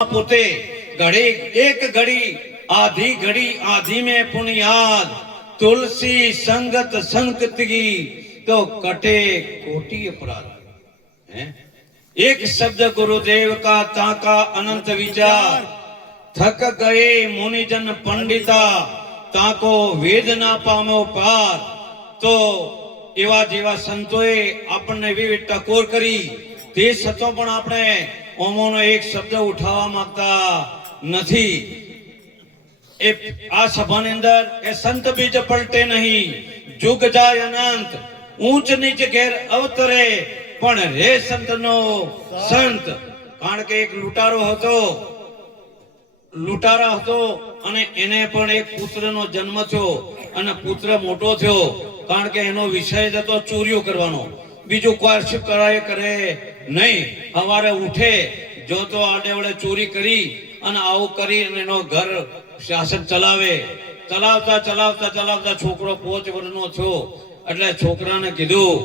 પોતે ઘડી એક ઘડી આધી ઘડી આધી में पुण्याद तुलसी संगत संगति तो कटे कोटि अपराध है। एक शब्द गुरुदेव का ताका अनंत विचार थक गए मुनिजन पंडिता ताको वेद ना पामो पार। तो एवा जेवा संतोए આપણને વિવિધ ટકોર કરી તે છતાં પણ આપણે ઓમોનો એક શબ્દ ઉઠાવવા માંગતા નથી। એ આ સભાની અંદર એ સંત બીજ પલટે નહીં, જુગ જાય અનંત, ઊંચ નીચ ઘેર અવતરે પણ રે સંતનો સંત। કારણ કે એક લૂંટારા હતો અને એને પણ એક પુત્રનો જન્મ થયો અને પુત્ર મોટો થયો કારણ કે એનો વિષય હતો ચોરીઓ કરવાનો, બીજું કોઈ કરાય કરે નહીં। સવારે ઉઠે જો તો આડેવડે ચોરી કરી અને આવું કરી અને એનો ઘર શાસન ચલાવે। ચલાવતા ચલાવતા ચલાવતા છોકરો 5 વર્ષનો થયો એટલે છોકરાને કીધું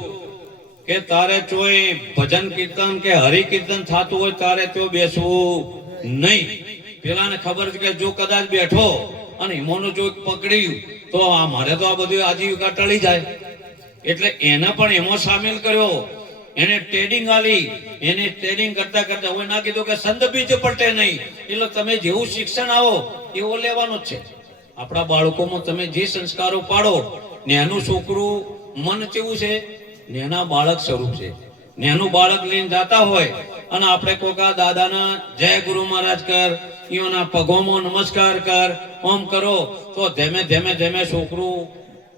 કે તારે ચોય ભજન કીર્તન કે હરિ કીર્તન થતું હોય તારે તો બેસવું નહીં। પેલાને ખબર છે કે જો કદાચ બેઠો અને હિમોનું જો પકડ્યું તો આ મારે તો આ બધું આજીવિકા ટળી જાય, એટલે એને પણ એમાં સામેલ કર્યો। એને ટ્રેડિંગ આલી, એને ટ્રેડિંગ કરતા કરતા હવે ના કીધું કે સંત બીજ પલટે નહીં, એટલે તમે જેવું શિક્ષણ આવો એવું લેવાનું જ છે। આપણા બાળકોમાં તમે જે સંસ્કારો પાડો, નેનું છોકરું મન કેવું છે, નેના બાળક સ્વરૂપ છે। નેનું બાળક લઈને જતા હોય અને આપણે કોકા દાદાના જય ગુરુ મહારાજ કર, ઈઓના પગોમાં નમસ્કાર કર, ઓમ કરો તો ધીમે ધીમે ધીમે છોકરું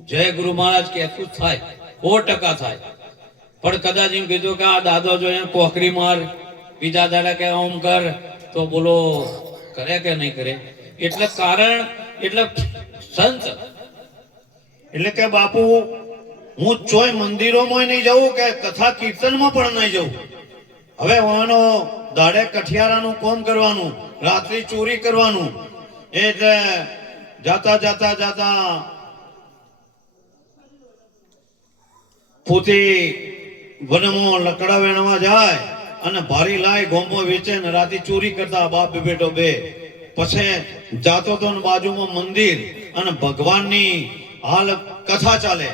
જય ગુરુ મહારાજ કહેતું થાય, 100% થાય। પણ કદાચ એમ કીધું કે આ દાદો જો એને કોકરી માર, બીજા દાડા કે ઓમ કર, તો બોલો કરે કે નહીં કરે। એટલે કારણ એટલે સંત એટલે કે બાપુ હું ચોય મંદિરોમાં નહીં જવું કે કથા કીર્તનમાં પણ નહીં જવું। હવે વાનો દાડે કઠિયારાનું કોમ કરવાનું, રાત્રિ ચોરી કરવાનું, એટલે જાતા જાતા જાતા પોતે વનમાં લકડા વેણવા જાય અને ભારી લાય ગોમો વેચે ને રાતે ચોરી કરતા બાપ બેટો બે। પછી જાતો તો બાજુમાં મંદિર અને ભગવાનની હાલ કથા ચાલે,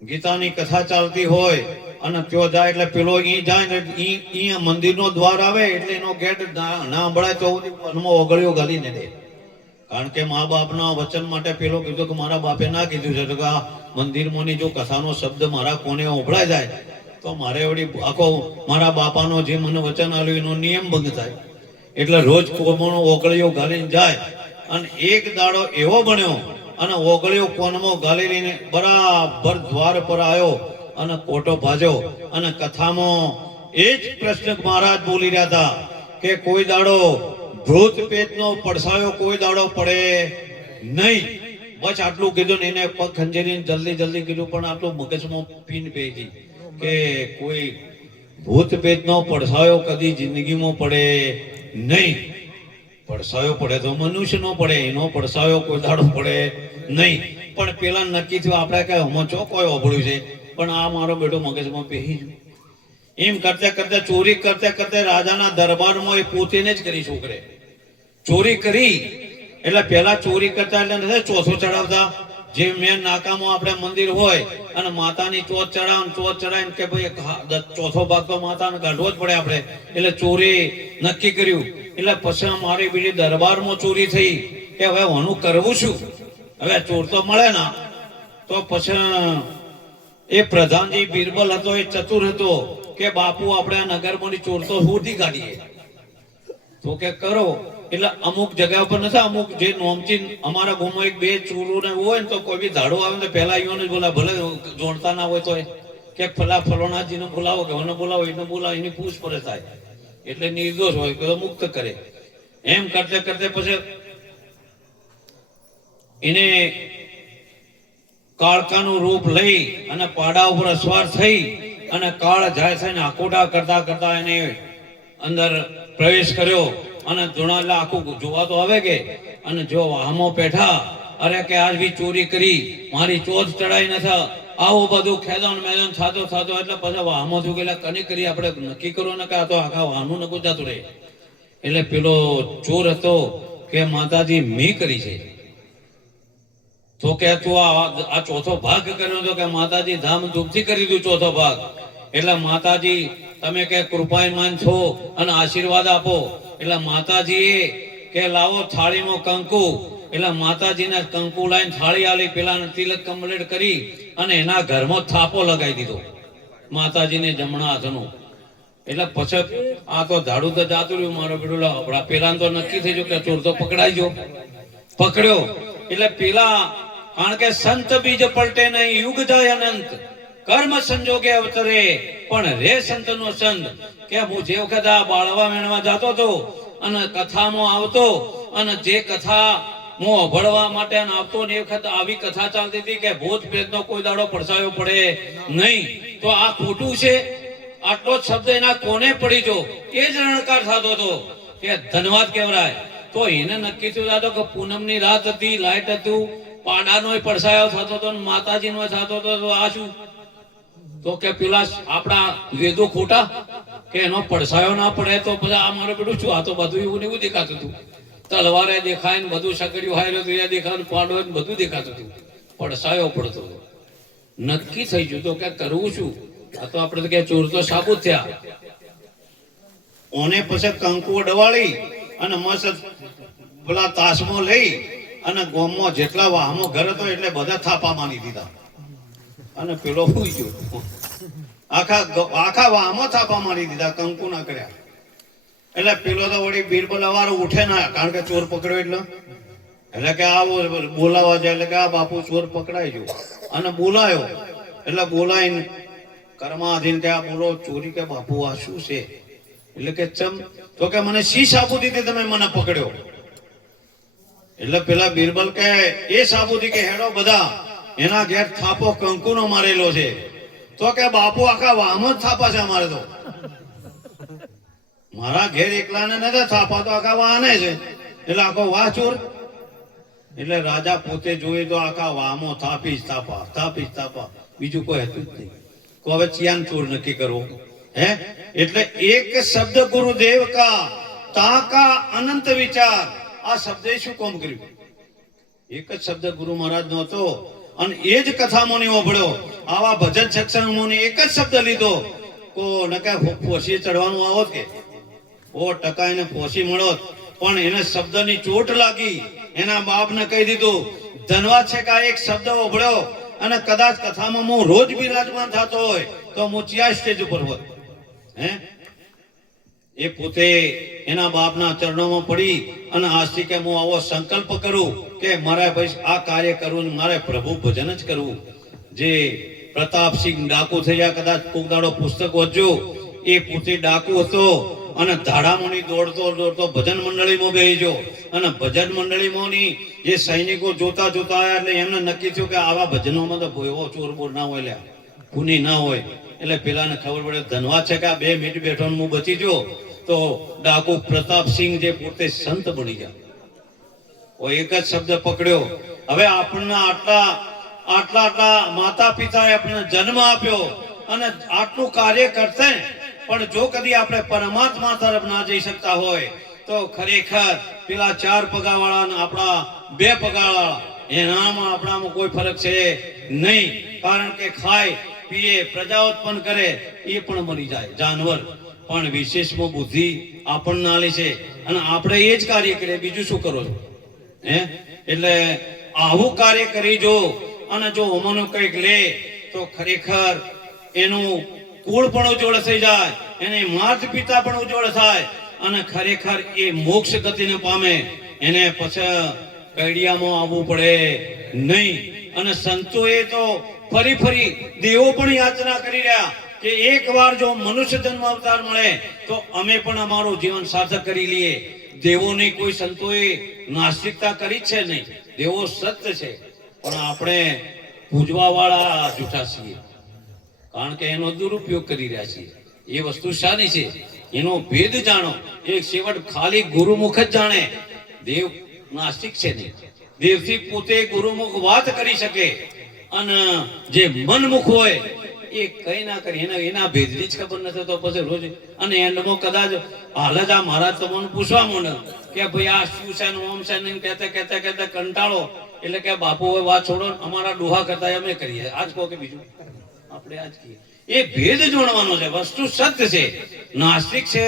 ગીતાની કથા ચાલતી હોય અને ત્યાં જાય એટલે પેલો ઈ જાય ને ઈ મંદિરનો દ્વાર આવે એટલે એનો ગેટ ના સંભળાય તો મનમાં ઓગળીઓ ગાલીને દે। કારણ કે મા બાપના વચન માટે પેલો કીધું કે મારા બાપે ના કીધું છે કે આ મંદિરમાંની જો કથાનો શબ્દ મારા કોને ઓભળાઈ જાય તો મારે વળી આખો મારા બાપાનો જે મને વચન આલ્યું એનો નિયમ ભંગ થાય। એટલે રોજ કોમનો ઓગળીઓ ગાલીને જાય અને એક દાડો એવો બન્યો અને ઓગળીઓ કોનમાં ગાલી લઈને બરાબર દ્વાર પર આવ્યો અને કોટો ભાજ્યો અને કથામાં એ જ પ્રશ્ન મહારાજ બોલી રહ્યા હતા કે કોઈ દાડો ભૂત પેટનો પડસાયો કોઈ દાડો પડે નહીં। બસ આટલું કીધું ને એને પગ ખંજેરીને જલ્દી જલ્દી કીધું, પણ આટલું મગજમાં પીન પેજી કે કોઈ ભૂત પેટનો પડસાયો કદી જિંદગીમાં પડે નહીં। પડસાયો પડે તો મનુષ્યનો પડે, એનો પડસાયો કોઈ દાડો પડે નહીં। પણ પેલા નક્કી થયું આપણે કઈ હમો ચો કોઈ ઓભળ્યું છે, પણ આ મારો બેટો મગજમાં પહેરી ગયું। એમ કરતા કરતા ચોરી કરતા કરતા રાજાના દરબારમાં એ પોતેને જ કરી છોકરે ચોરી કરી। એટલે પેલા ચોરી કરતા એટલે નથી ચોથો ચડાવતા, જે મેન નાકામાં આપણે મંદિર હોય અને માતાની ચોથ ચડાવીને કે ભાઈ ચોથો ભાગ તો માતાને કાઢવો જ પડે આપણે, એટલે ચોરી નક્કી કર્યું। એટલે પછી મારી બીજી દરબારમાં ચોરી થઈ કે હવે આનું કરવું શું, હવે ચોર તો મળે ના, તો પછી એ પ્રધાનજી બિરબલ હતો, એ ચતુર હતો કે બાપુ આપણે આ નગરમાંની ચોર તો શોધી કાઢીએ તો કે કરો। એટલે અમુક જગ્યા પર નથી, અમુક જે નોમચીન અમારા ગામમાં 1-2 ચોરો ને હોય ને તો કોઈ બી ધાડો આવે ને પેલા ઈઓને બોલા, ભલે જોડતા ના હોય તો કે ફલોનાજીને બોલાવો કે મને બોલાવો, એને બોલાવો, એની પૂછપરછ થાય એટલે નિર્દોષ હોય તો મુક્ત કરે। એમ કરતે કરતે પછી એને કાળકાનું રૂપ લઈ અને પાડા ઉપર અસવાર થઈ અને કાળ જાય થઈને આકોટા કરતા કરતા એને અંદર પ્રવેશ કર્યો અને ધોણા આખું જોવા તો આવે કે અને જો વાહમો પેઠા, અરે કે આજ બી ચોરી કરી, મારી ચોથ ચડાઈ નથી, આવું બધું ખેદાણ મેદાન થતો થતો એટલે પછી વાહમો થયું કે કને કરી આપણે નક્કી કરો ને કે આ તો આખા વાહનું નકું જતું રહે। એટલે પેલો ચોર હતો કે માતાજી મેં કરી છે. તો કે તું આ ચોથો ભાગ કર્યો તો કે માતાજી ધામધૂમથી કરી દીધું ચોથો ભાગ. એટલે માતાજી તમે કે કૃપાયમાન છો અને આશીર્વાદ આપો. એટલે માતાજી કે લાવો થાળીમાં કંકુ. એટલે માતાજીને કંકુ લાઈન થાળી આલી, પેલા તિલક કમ્પ્લીટ કરી અને એના ઘરમાં થાપો લગાવી દીધો માતાજીને જમણા હાથનો. એટલે પછી આ તો ધાડું તો જાતું રહ્યું મારો બેટો. પેલા તો નક્કી થઈ ગયું કે ચોર તો પકડાઈ ગયો. પકડ્યો એટલે પેલા, કારણ કે સંત બીજ પલટે નહીં, યુગ જાય અનંત, કર્મ સંજોગે અવતરે પણ રે સંત નો સંત. કે હું જે વખત આ બાળવા મેળવા જતો હતો અને કથામાં આવતો અને જે કથા હું અભળવા માટે આવતો ને એ વખત આવી કથા ચાલતી હતી કે ભૂત પ્રેતનો કોઈ દાડો પડછાયો પડે નહીં. તો આ ખોટું છે. આટલો શબ્દ એના કોને પડી જો એ જ રણકાર થતો હતો કે ધન્યવાદ કહેવાય. તો એને નક્કી થયું હતું કે પૂનમની રાત હતી, લાઈટ હતું, પાડાનો પડછાયો થતો હતો, માતાજીનો થતો હતો. તો આ શું? તો કે પેલા આપણા વેદો ખોટા કે એનો પડછાયો ના પડે તો પછી આ મારો બેટું શું? આ તો બધું એવું ને એવું દેખાતું હતું. તલવારે દેખાય ને બધું સકડ્યું હાર્યો દેખાય, પાડો બધું દેખાતું હતું, પડછાયો પડતો હતો. નક્કી થઈ ગયું તો કે કરવું શું? આ તો આપણે તો કે ચોર તો સાબુત થયા. ઓને પછી કંકુ ડવાળી અને મસ્ત પેલા તાસમાં લઈ અને ગામમાં જેટલા વાહમો ઘર હતો એટલે બધા થાપા મારી દીધા. અને પેલો હુઈ ગયો. આખા વાહમાં થાપા મારી દીધા, કંકુ ના કર્યા. એટલે પેલો તો વળી બીરબલ અવારો ઉઠે ના, કારણ કે ચોર પકડ્યો. એટલે કે આવો બોલાવા જાય. એટલે કે આ બાપુ ચોર પકડાઈ ગયો અને બોલાયો. એટલે બોલાઈને કર્માધીન કે આ બોલો ચોરી. કે બાપુ આ શું છે? એટલે કે ચમ. તો કે મને શી સાબુતી થી તમે મને પકડ્યો? એટલે પેલા બીરબલ કે એ સાબુતી કે હેડો બધા એના ઘેર થાપો કંકુનો મારેલો છે. તો કે બાપુ આખા વાહમ જ થાપા છે અમારે તો. મારા ઘેર એકલાને નથી થાપા, તો આખા વાહને છે. એટલે આખો વાહ ચોર. એટલે રાજા પોતે જોઈએ તો આખા વાહમો થાપી જ થાપા, થાપી જ થાપા, બીજું કોઈ હતું જ નહીં. હવે ચિયાન ચોર નક્કી કરવો હે? એટલે એક શબ્દ ગુરુદેવ કા તાકા અનંત વિચાર. આ શબ્દે શું કામ કર્યું? એક જ શબ્દ ગુરુ મહારાજ નો હતો અને એ જ કથામાં ઓભળ્યો. આવા ભજન સત્સંગમાં એક જ શબ્દ લીધો કો નકા ફોસી ચડવાનું આવત કે ઓ ટકા એને ફોસી મળોત. પણ એને શબ્દની ચોટ લાગી. એના બાપને કહી દીધું ધન્યવાદ છે કે એક શબ્દ ઓભળ્યો અને કદાચ કથામાં હું રોજ બિરાજમાન થતો હોય તો હું ચિયા સ્ટેજ ઉપર હોત. હે એ પોતે એના બાપના ચરણોમાં પડી અને આજથી કે હું આવો સંકલ્પ કરું કે મારે ભાઈ આ કાર્ય કરવું, મારે પ્રભુ ભજન જ કરવું. જે પ્રતાપસિંહ ડાકુ થયા, કદાચ કોક દાડો પુસ્તક વાંચજો. એ પોતે ડાકુ હતો અને ધાડામોની દોડતો દોડતો ભજન મંડળીમાં બેસી ગયો. અને ભજન મંડળીમાંની જે સૈનિકો જોતા જોતા આવ્યા એટલે એમને નક્કી થયું કે આવા ભજનોમાં તો એવો ચોર બોર ના હોય, લ્યા ખૂની ના હોય. એટલે પેલાને ખબર પડે ધન્યવાદ છે કે આ 2 મિનિટ બેઠો હું બચી ગયો. તો ડાકુ પ્રતાપસિંહ જે પોતે સંત બની ગયા. એક જ શબ્દ પકડ્યો. હવે આપણને આટલા માતા પિતાએ આપણને જન્મ આપ્યો અને આટલું કાર્ય કરતે પણ જો કદી આપણે પરમાત્મા તરફ ના જઈ શકતા હોય તો ખરેખર પેલા 4 પગાવાળા અને આપણા 2 પગાવાળા એનામાં આપણામાં કોઈ ફરક છે નહીં. કારણ કે ખાય પીએ પ્રજા ઉત્પન્ન કરે એ પણ મરી જાય જાનવર, પણ વિશેષમાં બુદ્ધિ આપણને આલી છે અને આપણે એ જ કાર્ય કરીએ. બીજું શું કરો છો? હે એટલે આવું કાર્ય કરી જો અને જો હોમોનું કંઈક લે તો ખરેખર એનું કુળ પણ ઉજ્જવળ થઈ જાય, એની માતા પિતા પણ ઉજ્જવળ થાય અને ખરેખર એ મોક્ષ ગતિને પામે. એને પછી કૈડિયામાં આવવું પડે નહીં. અને સંતોએ તો ફરી દેવો પણ યાચના કરી રહ્યા કે એકવાર જો મનુષ્ય જન્મ અવતાર મળે તો અમે પણ અમારું જીવન સાર્થક કરી લઈએ. દેવોની કોઈ સંતોએ નાસ્તિકતા કરી છે નહીં. દેવો સત્ય છે પણ આપણે પૂજવા વાળા જૂઠા છીએ, કારણ કે એનો દુરુપયોગ કરી રહ્યા છીએ. એ વસ્તુ શાની છે એનો ભેદ જાણો. એક સેવટ ખાલી ગુરુમુખ જ જાણે. દેવ નાસ્તિક છે નહીં. દેવથી પોતે ગુરુમુખ વાત કરી શકે અને જે મનમુખ હોય એ કઈ ના કરી એના ભેદની જ ખબર નથી તો પછી રોજ અને એન્ડમાં કદાચ હાલ જ આ મહારાજ તમને પૂછવા માંડે કે ભાઈ આ શું છે ને ઓમ છે ને કહેતા કંટાળો એટલે કે બાપુ હવે વાત છોડો અમારા ડોહા કરતા અમે કરીએ આજ કહો કે બીજું આપણે આજ કહીએ એ ભેદ જોડવાનો છે વસ્તુ સત્ય છે નાસ્તિક છે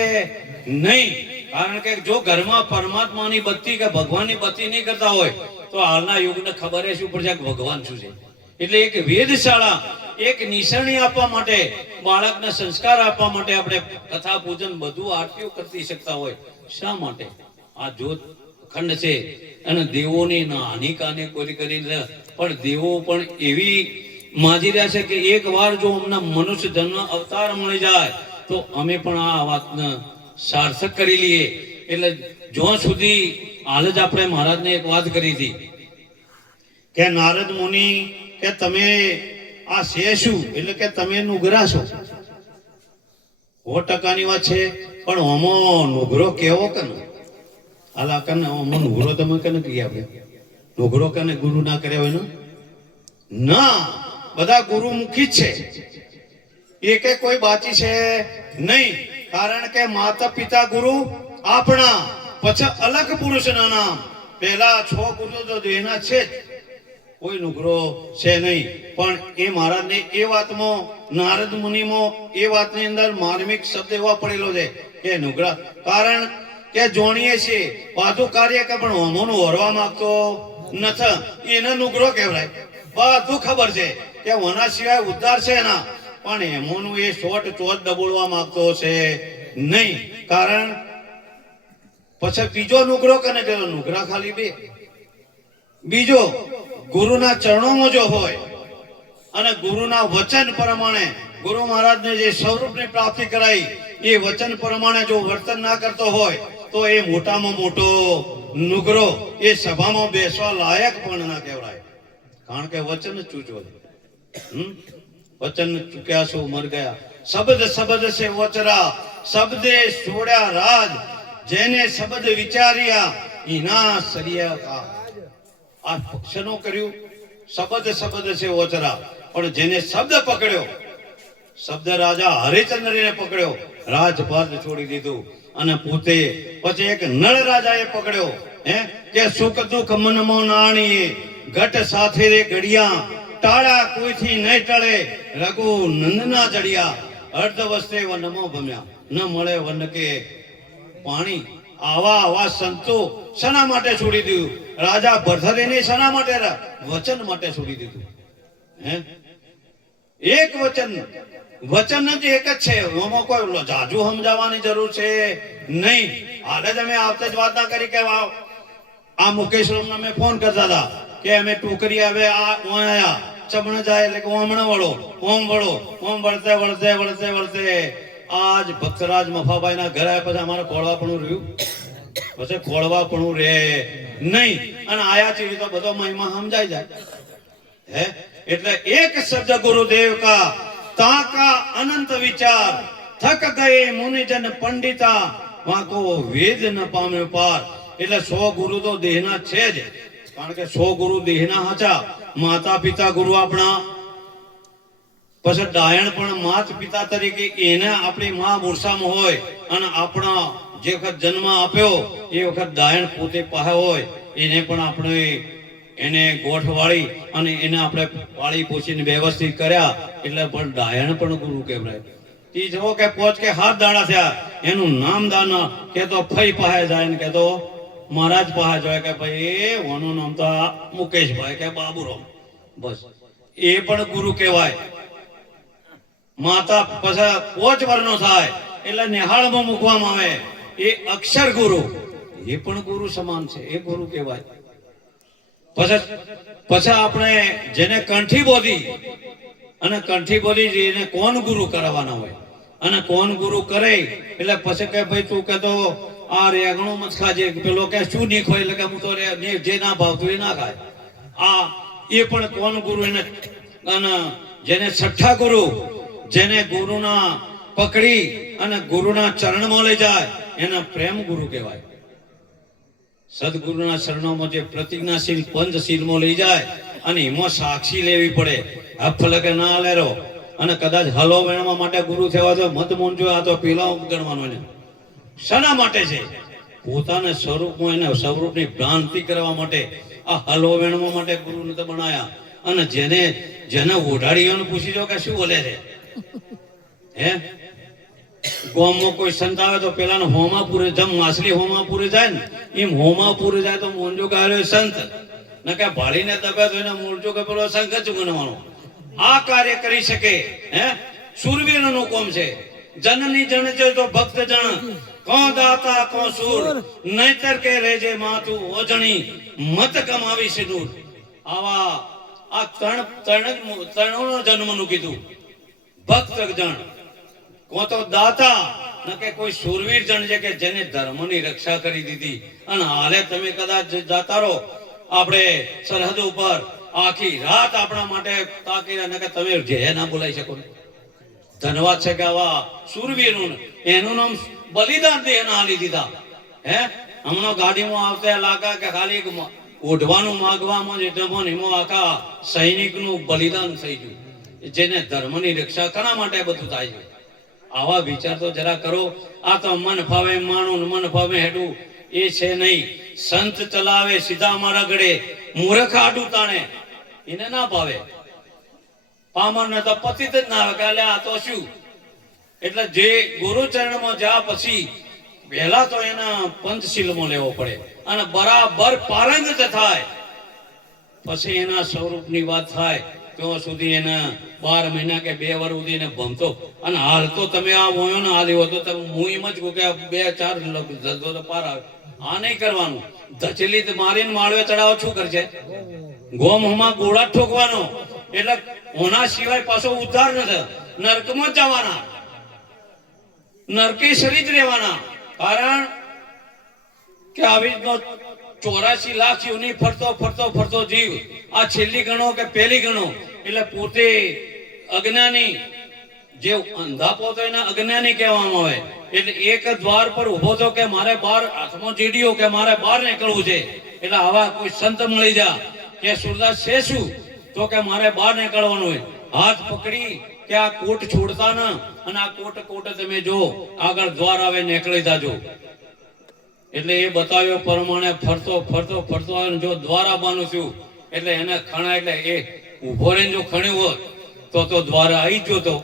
નહીં કારણ કે જો ઘરમાં પરમાત્માની બત્તી કે ભગવાનની બત્તી નહીં કરતા હોય તો હાલના યુગને ખબર શું પડશે કે ભગવાન શું છે એટલે એક વેધશાળા એક નિશાની આપવા માટે બાળકને સંસ્કાર આપવા માટે આપણે કથા પૂજન બધું આરતીઓ કરતી શકતા હોય શા માટે આ જ્યોત ખંડ છે અને દેવોની હાનિકાને કોઈ કરીને પણ દેવો પણ એવી માજી રહ્યા છે કે એક વાર જો અમને મનુષ્ય જન્મ અવતાર મળી જાય તો અમે પણ આ વાતને સાર્થક કરી લઈએ એટલે જ્યાં સુધી હાલ જ આપણે મહારાજને એક વાત કરી હતી કે નારદ મુનિ કે તમે આ છે શું એટલે કે તમે નુગરા છો 100% વાત છે પણ ઓમો નુગરો કેવો કને હાલા કને ઓમો નુગરો તમે કને કહીએ આપણે નુગરો કને ગુરુ ના કર્યા હોય ના બધા ગુરુમુખી જ છે એકે કોઈ બાકી છે નહીં કારણ કે માતા પિતા ગુરુ આપણા પછી અલગ પુરુષના નામ પહેલા 6 ગુરુ તો દેહના છે જ કોઈ નુગરો છે નહીં પણ એ મહારાજને એ વાતમાં નારદ મુનિમાં એ વાતની અંદર માર્મિક શબ્દ એવા પડેલો છે કે નુગરા કારણ કે જોણીએ છે પાછું કાર્ય કે પણ હોમોનું વરવા માંગતો નથી એને નુગરો કહેવાય બધું ખબર છે કે વના સિવાય ઉદ્ધાર છે ના પણ એમોનું એ શોટ ચોટ દબોળવા માંગતો છે નહીં કારણ પછી બીજો નુગરો કને કર્યો નુગરા ખાલી બે બીજો ગુરુના ચરણોમાં જો હોય અને ગુરુના વચન પ્રમાણે ગુરુ મહારાજને જે સ્વરૂપની પ્રાપ્તિ કરાઈ એ વચન પ્રમાણે જો વર્તન ના કરતો હોય તો એ મોટામાં મોટો નુગરો એ સભામાં બેસવા લાયક પણ ના કહેવાય કારણ કે વચન ચૂચવો વચન ચૂક્યા છો મર ગયા શબ્દ શબ્દ છે વચરા શબ્દે છોડ્યા રાજ જેને શબ્દ વિચાર્યા એના સરિયા આ પક્ષનો કર્યું શબ્દ શબ્દ છે ઓચરા પણ જેને શબ્દ પકડ્યો શબ્દ રાજા હરિચંદ્રને પકડ્યો રાજપાટ છોડી દીધું અને પોતે પછી એક નળ રાજાએ પકડ્યો કે સુખ દુઃખ મનમાં નાણીએ ઘટ સાથે રે ઘડિયા ટાળા કોઈથી નહીં ટળે રઘુ નંદના જડિયા અર્ધ વસ્તે વનમો ભમ્યા ન મળે વન કે પાણી આવા સંતો શના માટે છોડી દીધું રાજા ભરથરીને શના માટે વચન માટે છોડી દીધું એક વચન જ એક જ છે એમાં કોઈ જાજુ સમજાવવાની જરૂર છે નહીં હાલ જ અમે આવતે જ વાત ના કરી કે આ મુકેશ મેં ફોન કરતા હતા કે અમે ટોકરી આવે આ આયા ચમણ જાય એટલે કે ઓમણ વળો ઓમ વળતે વળતે વળતે વળતે આજ ભક્તરાજ મફાભાઈ ના ઘરે પછી અમારે ખોળવા પણ રહ્યું પછી ખોળવા પણ રે નહીં અને આયા છે તો બધો મહિમા સમજાઈ જાય એટલે એક શબ્દ ગુરુદેવ કા તાકા અનંત વિચાર થક ગયે મુનિજન પંડિતા વાંકો વેદ ન પામ્યો પાર એટલે 100 ગુરુ તો દેહના છે જ કારણ કે 100 ગુરુ દેહના હાચા માતા પિતા ગુરુ આપણા પછી ડાયણ પણ માત પિતા તરીકે એને આપણી માં મૂર્છામાં હોય અને આપણા જે વખત જન્મ આપ્યો એ વખત ડાયણ પોતે પાસે હોય એને પણ આપણે એને ગોઠવાળી અને એને આપણે પાળી પોષીને વ્યવસ્થિત કર્યા એટલે પણ ડાયણ પણ ગુરુ કહેવાય એ જો કે પોચ કે 7 દાડા થયા એનું નામ દાન કે તો ફઈ પાસે જાય ને કે તો મહારાજ પાસે જાય કે ભાઈ ઓનું નામ તો મુકેશભાઈ કે બાબુરામ બસ એ પણ ગુરુ કહેવાય માતા પછી 5 વર્ષનો થાય એટલે નિહાળમાં મૂકવામાં આવે એ અક્ષર ગુરુ એ પણ ગુરુ સમાન છે એ ગુરુ કહેવાય પછી આપણે જેને કંઠી બોધી અને કંઠી બોધી એને કોણ ગુરુ કરવાના હોય અને કોણ ગુરુ કરે એટલે પછી કે ભાઈ તું કે તો આ રેગણો મત ખાજે પેલો કે શું નહીં ખોય એટલે કે હું તો જે ના ભાવતું એ ના ખાય આ એ પણ કોણ ગુરુ એને અને જેને છઠ્ઠા ગુરુ જેને ગુરુના પકડી અને ગુરુના ચરણમાં લઈ જાય એના પ્રેમ ગુરુ કહેવાય સદગુરુના શરણોમાં જે પ્રતિજ્ઞાશીલ પંચશીલમાં લઈ જાય અને એમાં સાક્ષી લેવી પડે હફ લગે ના લેરો અને કદાચ હલો વેણવા માટે ગુરુ થવા તો મત મોનજો આ તો પીલાઓ ગણવાનો ને શાના માટે છે પોતાના સ્વરૂપમાં એને સ્વરૂપની ભ્રાંતિ કરવા માટે આ હલો વેણવા માટે ગુરુ નથી બનાયા અને જેને ઓઢાડીઓને પૂછી જો કે શું બોલે છે હે ગામમાં કોઈ સંત આવે તો પેલાને હોમાપુરે જેમ માછલી હોમાપુરે જાય ને એમ હોમાપુરે જાય તો મોંજો ગાળ્યો સંત ન કે ભાળીને દબે તો એને મોરજો કે પેલો સંઘ જ ગણવાનો આ કાર્ય કરી શકે હે સુરવીરનું કોમ છે જનની જણ છે તો ભક્ત જણ કો દાતા કો સુર નહીતર કે રેજે માતું ઓજણી મત કમાવી સિંદૂર આવા આ ત્રણનો જન્મનું કીધું ભક્ત જણ કો તો દાતા ન કે કોઈ સુરવીર જણ છે કે જેને ધર્મની રક્ષા કરી દીધી અને હાલે તમે કદાચ જાતા રહો આપણે સરહદ ઉપર આખી રાત આપણા માટે તાકી રહ્યા કે તમે જે ના બોલાઈ શકો ધન્યવાદ છે કે આવા સુરવીરનું એનું નામ બલિદાન દે એના આલી દીધા હે હમણાં ગાડીમાં આવતા લાગા કે ખાલી ઓઢવાનું માગવામાં જ ડમોન એમાં આખા સૈનિકનું બલિદાન થઈ ગયું જેને ધર્મની રક્ષા કરવા માટે બધું થાય છે આવા વિચાર તો જરા કરો આ તો મન ફાવે માણું મન ફાવે હેડું એ છે નહીં સંત ચલાવે સીધા મારા ગળે મૂર્ખ આડું તાણે એને ના ભાવે પામર ને તો પતિત જ ના આવે કે આ તો શું એટલે જે ગુરુચરણમાં જા પછી પહેલા તો એના પંચશીલમાં લેવો પડે અને બરાબર પારંગત થાય પછી એના સ્વરૂપની વાત થાય ત્યાં સુધી એના 12 મહિના કે 2 વર્ષ સુધી એને ભમતો અને હાલ તો તમે આ વયો ને આ લેવો તો તમે હું એમ જ કહું કે 2-4 જતો તો પાર આવે આ નહીં કરવાનું ધચેલી મારીને માળવે ચડાવો શું કરશે ગોમમાં ગોળા ઠોકવાનો એટલે ઓના સિવાય પાછો ઉદ્ધાર નથી નરકમાં જવાના નરકે શરીર રહેવાના કારણ કે આવી 84 લાખ યોની ફરતો જીવ આ છેલ્લી ગણો કે પહેલી ગણો એટલે પોતે અજ્ઞાની જે અંધાપો તો એને અજ્ઞાની કહેવામાં આવે એટલે એક દ્વાર પર ઉભો તો કે મારે બહાર હાથમાં જીડીઓ કે મારે બહાર નીકળવું છે એટલે આવા કોઈ સંત મળી જા કે સુરદાસ છે શું તો કે મારે બહાર નીકળવાનું હોય હાથ પકડી કે આ કોટ છોડતા ના અને આ કોટ તમે જો આગળ દ્વાર આવે નીકળી જાજો એટલે એ બતાવ્યો પ્રમાણે ફરતો આવે જો દ્વાર આવવાનું થયું એટલે એને ખણા એટલે એ ઉભો રહીને જો ખણ્યું હોત તો દ્વાર આવી જ જોતો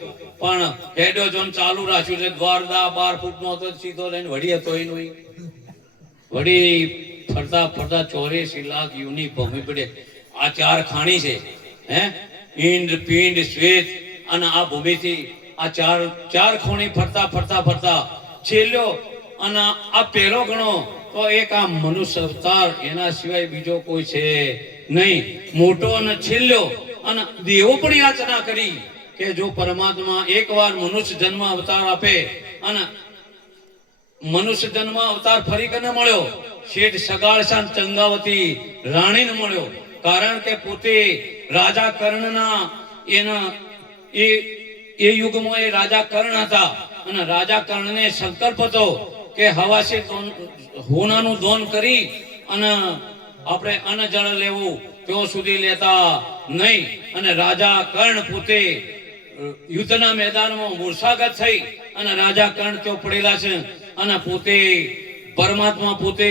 પણ હેડ્યો જોન ચાલુ રાખ્યું એટલે દ્વાર 10-12 ફૂટનો હતો સીધો લઈને વળી હતો એનું વળી ફરતા 84 લાખ યુની ભૂમિ પડે આ 4 ખાણી છે હે ઈંડ પિંડ શ્વેત અને આ ભૂમિથી આ ચાર ખૂણી ફરતા છેલ્લો અને આ પહેલો ગણો તો એક આ મનુષ્ય અવતાર એના સિવાય બીજો કોઈ છે નહીં મોટો અને છેલ્લો અને દેવો પણ યાચના કરી કે જો પરમાત્મા એકવાર મનુષ્ય જન્મ અવતાર આપે અને મનુષ્ય જન્મ અવતાર ફરી કને મળ્યો શેઠ સગાળશાન ચંગાવતી રાણીને મળ્યો કારણ કે પોતે રાજા કર્ણના એના એ યુગમાં એ રાજા કર્ણ હતા અને રાજા કર્ણને સંકલ્પ હતો કે હવાસી હોનાનું દોન કરી અને આપણે અન્ન જળ લેવું ત્યાં સુધી લેતા નહીં અને રાજા કર્ણ પોતે યુદ્ધના મેદાનમાં મૂર્છાગત થઈ અને રાજા કર્ણ તો પડેલા છે અને પોતે પરમાત્મા પોતે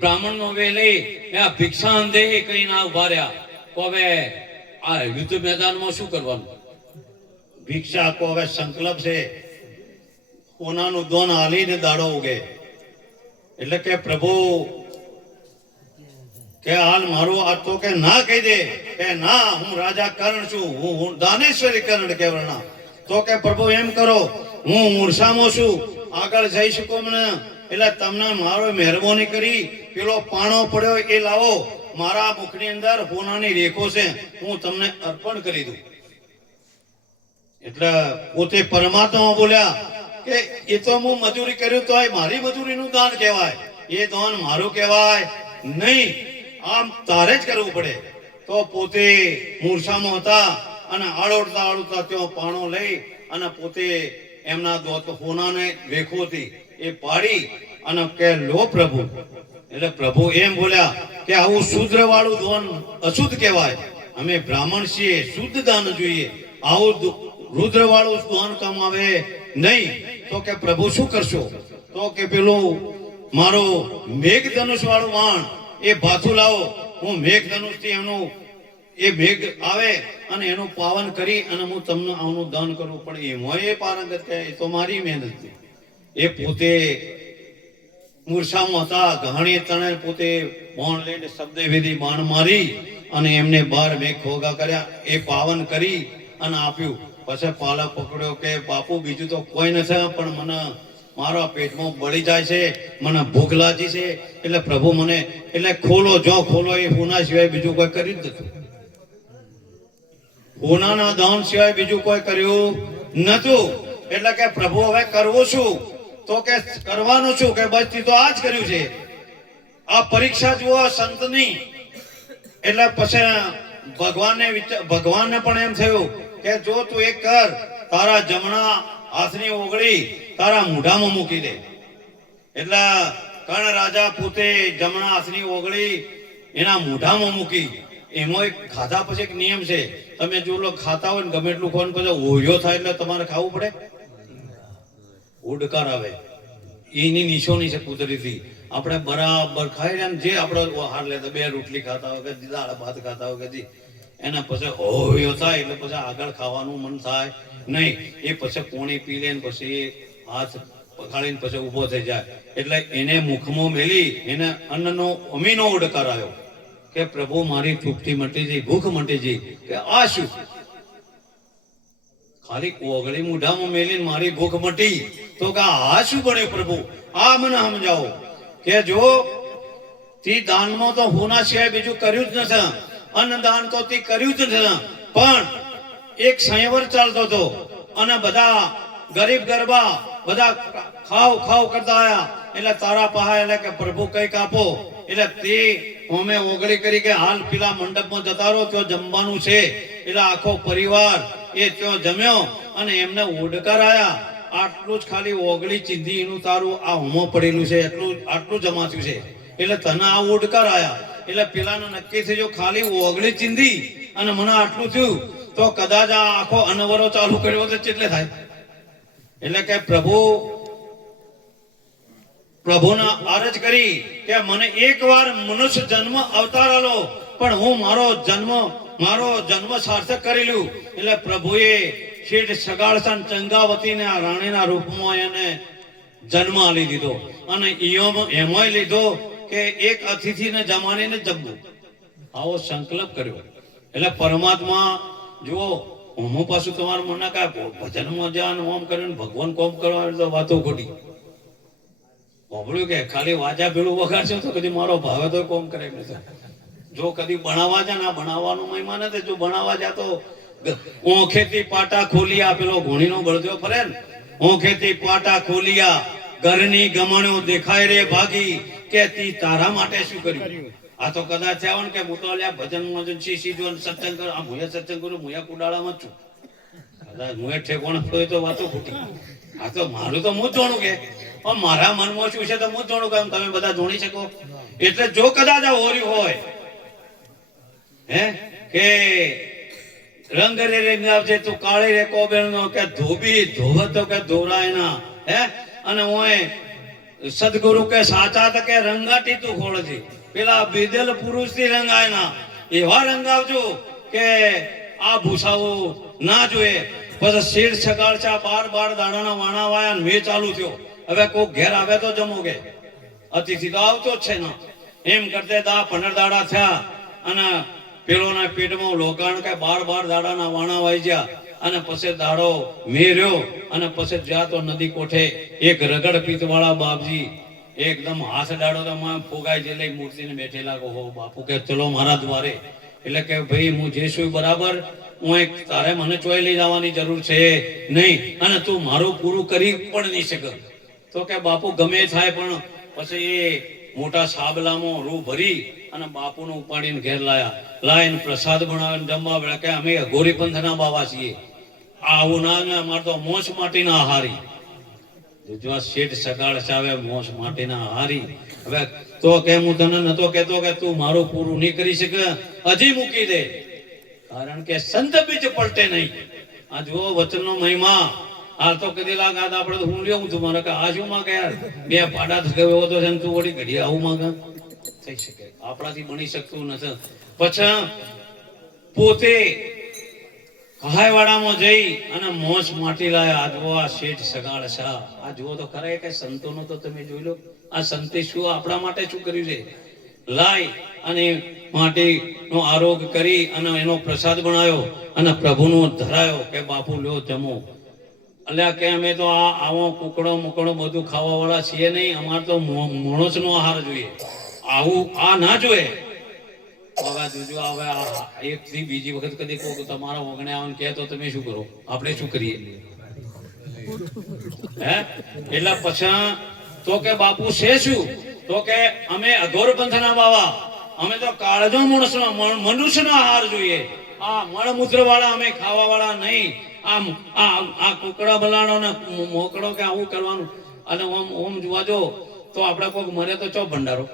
બ્રાહ્મણનો વેહ લઈ આ ભિક્ષા દે કઈ ના ઉભા રહ્યા તો હવે આ યુદ્ધ મેદાનમાં શું કરવાનું ભિક્ષા કો હવે સંકલ્પ છે ઓનાનું દોન હાલીને દાડો ઉગે એટલે કે પ્રભુ કે હાલ મારું આ તો કે ના કહી દે કે ના હું રાજા કર્ણ છું હું દાનેશ્વરી કર્ણ કેવરના તો કે પ્રભુ એમ કરો હું મૂર્છામાં છું આગળ જઈ શકું મને એટલે તમને મારો મહેરબાની કરી પેલો પાણો પડ્યો એ લાવો મારા મુખની અંદર હોનાની રેખો છે હું તમને અર્પણ કરી દઉં એટલે પોતે પરમાત્મા બોલ્યા કે એ તો હું મજૂરી કર્યું તો મારી મજૂરીનું દાન કહેવાય એ દાન મારું કહેવાય નહીં આમ તારે જ કરવું પડે તો પોતે મૂર્છામાં હતા અને આળોડતા ત્યાં પાણો લઈ અને પોતે એમના દોત હોનાને રેખો હતી એ પાડી અને કે લો પ્રભુ એટલે પ્રભુ એમ બોલ્યા કે આવું શુદ્ર વાળું દાન અશુદ્ધ કહેવાય અમે બ્રાહ્મણ છીએ શુદ્ધ દાન જોઈએ આવું રુદ્ર વાળું દાન કમાવે નહીં તો કે પ્રભુ શું કરશો? તો કે પેલું મારો મેઘધનુષ વાળું વાણ એ ભાથું લાવો, હું મેઘધનુષ થી એનું એ મેઘ આવે અને એનું પાવન કરી અને હું તમને આનું દાન કરું. પણ એમાં એ પારંગત કે એ તો મારી મહેનત છે. એ પોતે મૂર્છામાં હતા, ઘણી તણે પોતે બાણ લઈને શબ્દ વિધિ બાણ મારી અને એમને 12 મેઘ ખોગા કર્યા, એ પાવન કરી અને આપ્યું. પછી પાલક પકડ્યો કે બાપુ બીજું તો કોઈ નથી, પણ મને મારા પેટમાં બળી જાય છે, મને ભૂખ લાગી છે, એટલે પ્રભુ મને એટલે ખોલો, જો ખોલો. એ હોના સિવાય બીજું કોઈ કર્યું જ નથી. હોનાના દાન સિવાય બીજું કોઈ કર્યું નતું. એટલે કે પ્રભુ હવે કરવું શું? તો કે કરવાનું શું? કે બસ તી તો આ જ કર્યું છે. આ પરીક્ષા જુઓ સંતની. એટલે પછી ભગવાનને પણ એમ થયું કે જો તું એક કર, તારા જમણા હાથની ઓગળી તારા મોઢામાં મૂકી દે. એટલે કર્ણ રાજા પોતે જમણા હાથની ઓગળી એના મોઢામાં મૂકી. એમાં એક ખાધા પછી એક નિયમ છે, તમે જો લોકો ખાતા હોય ને ગમે એટલું ખાવાનું પછી ઓળ્યો થાય એટલે તમારે ખાવું પડે, ઉડકાર આવે. એની નિશાની છે કુદરતી. આપણે બરાબર ખાઈ ને જે આપણે હાર લેતા 2 રોટલી ખાતા હોય કે દાળ ભાત ખાતા હોય કે એના પછી ઓળ્યો થાય એટલે પછી આગળ ખાવાનું મન થાય નહીં. એ પછી પોણી પી લે ને પછી હાથ પખાડીને પછી ઊભો થઈ જાય. એટલે એને મુખમાં મેલી એને અન્નનો અમીનો ઉડકાર આવ્યો કે પ્રભુ મારી તૃપ્તિ મટી જઈ, ભૂખ મટી જઈ. કે આ શું? ખાલી ઓગળી મોઢામાં મેલીને મારી ભૂખ મટી. તો કે આ શું બન્યું પ્રભુ? આ મને સમજાવો. કે જો તી દાનમાં તો હોના સિવાય બીજું કર્યું જ નથી, અન્નદાન તો તી કર્યું જ નથી, પણ એક સંયવર ચાલતો હતો અને બધા ગરીબ ગરબા બધા ખાવ ખાવ કરતા આયા. એટલે તારા પાસે એટલે કે પ્રભુ કઈક આપો. એટલે તે અમે ઓગળી કરી કે હાલ પેલા મંડપમાં જતા રહો, ત્યાં જમવાનું છે. એટલે આખો પરિવાર એ ત્યાં જમ્યો અને એમને ઓડકાર આયા. આટલું જ ખાલી ઓગળી ચીંધી એનું તારું આ હોમો પડેલું છે, આટલું જમાથ્યું છે. એટલે તને આ ઓડકાર આયા. એટલે પેલાને નક્કી થઈ જો ખાલી ઓગળી ચીંધી અને મને આટલું થયું તો કદાચ આ આખો અનવરો ચાલુ કર્યો તો કેટલે થાય. એટલે કે પ્રભુના અરજ કરી કે મને એકવાર મનુષ્ય જન્મ અવતાર આલો, પણ હું મારો જન્મ સાર્થક કરી લઉં. એટલે પ્રભુએ શેઠ સગાળસન ચંગાવતીને આ રાણીના રૂપમાં એને જન્મ આલી દીધો અને એમાંય લીધો કે એક અતિથિને જમાડીને જમવું. આવો સંકલ્પ કર્યો. એટલે પરમાત્મા જુઓ, હું પાછું તમારું મને કાંઈ ભજનમાં જ્યાં ઓમ કર્યું ભગવાન કોમ કરવા તો વાતો ખોટી. સાંભળ્યું કે ખાલી વાજા ભેળું વગાડશે તો કદી મારો ભાવે તો કોમ કરે નથી. જો કદી ભણાવવા જાય ને ભણાવવાનું મહિમા નથી. જો ભણાવવા જા તો ઓંખેથી પાટા ખોલિયા, પેલો ઘોણીનો બળદ્યો ફરે ને, ઓંખેથી પાટા ખોલિયા, ઘરની ગમણો દેખાય રે ભાગી, કે તી તારા માટે શું કર્યું? આ તો કદાચ આવો ને કે હું તો અલ્યા ભજનમાં સીધો સત્સંગ કરું, આ મુયા સત્સંગ કરું, મુયા કુડાળામાં છું. કદાચ મુએ ઠેકોણ હોય તો વાતો ખોટી. આ તો મારું તો હું જોણું કે મારા મનમાં શું છે તો હું જોણું કે તમે બધા જોણી શકો. એટલે જો કદાચ આ હોર્યું હોય હે કે રંગ રે રંગાવજે તું કાળી રે કોબેલનો, કે ધોબી ધોવતો કે ધોરાયના, હે અને ઓય સદગુરુ કે સાચા તો કે રંગાટી તું ખોળજી, પેલા બેદલ પુરુષ થી રંગાયના એવા રંગાવજો કે આ ભૂસાઓ ના જોઈએ. પછી શેઠ સગાડચા 12 દાડાના વાણા વાયા મે ચાલુ થયો. હવે કોઈ ઘેર આવે તો જમોગે, અતિથિ તો આવતો જ છે ને. એમ કરતે 10-15 દાડા થયા અને પેલોના પેટમાં લોકાણ કે 12 દાડાના વાણા વાઈ ગયા. અને પછી દાડો મેર્યો અને પછી જ્યાં તો નદી કોઠે એક રગડ પીત વાળા બાપજી એકદમ હાથ દાડો તો ફોગાઈ જેલી મૂર્તિને બેઠેલા. હો બાપુ કે ચલો મારા દ્વારે. એટલે કે ભાઈ હું જે છું બરાબર, હું તારે મને ચોય લઈ જવાની જરૂર છે નહીં, અને તું મારું પૂરું કરી પણ નહીં શકે. તો કે બાપુ ગમે થાય, પણ પછી એ મોટા સાબલામાં રૂ ભરી અને બાપુને ઉપાડીને ઘેર લાવીને પ્રસાદ બનાવીને જમવા બેઠા. કે અમે અઘોરી પંથના બાવા છીએ, આવું ના અમારે તો મોસ માટીના આહારી. જો શેઠ સગાડ ચાવે મોસ માટીના આહારી. હવે તો કે હું તને નતો કેતો કે તું મારું પૂરું નહીં કરી શકે, હજી મૂકી દે. કારણ કે સંત બીજ પલટે નહીં. આ જુઓ વચનનો મહિમા. હાલ તો કદી લાગાત આપણે તો હું લેવું તું મને કે આ શું માં કે યાર બે પાડા થયો તો છે તું વળી ઘડી આવું માંગા થઈ શકે, આપણાથી બની શકતું નથી. પછી પોતે કહાયવાડામાં જઈ અને મોસ માટી લાયા. આ જુઓ આ શેઠ સગાડ શાહ, આ જુઓ તો ખરા કે સંતોનો તો તમે જોઈ લો, આ સંતે શું આપણા માટે શું કર્યું છે. લાય અને માટીનો આરોગ કરી અને એનો પ્રસાદ બનાવ્યો અને પ્રભુનો ધરાયો કે બાપુ લ્યો જમો. અલ્યા કે અમે તો આ આવો કુકડો મુકડો બધું ખાવા વાળા છીએ નહીં, અમારે તો માણસનો આહાર જોઈએ, આવું આ ના જોઈએ. હવે જોજો હવે એક થી બીજી વખત કદી કહો તમારા ઓગણે આવે કહે તો તમે શું કરો, આપણે શું કરીએ? હે એટલે પછી તો કે બાપુ છે શું? તો કે અમે અઘોર પંથના બાવા, અમે તો કાળજો માણસનો મનુષ્યનો આહાર જોઈએ, આ મળમૂત્ર વાળા અમે ખાવા વાળા નહીં. આમ આ કુકડા બલાડો ને મોકળો કે આવું કરવાનું. અને ઓમ ઓમ જોવા જો તો આપણે કોઈક મરે તો ચો ભંડારો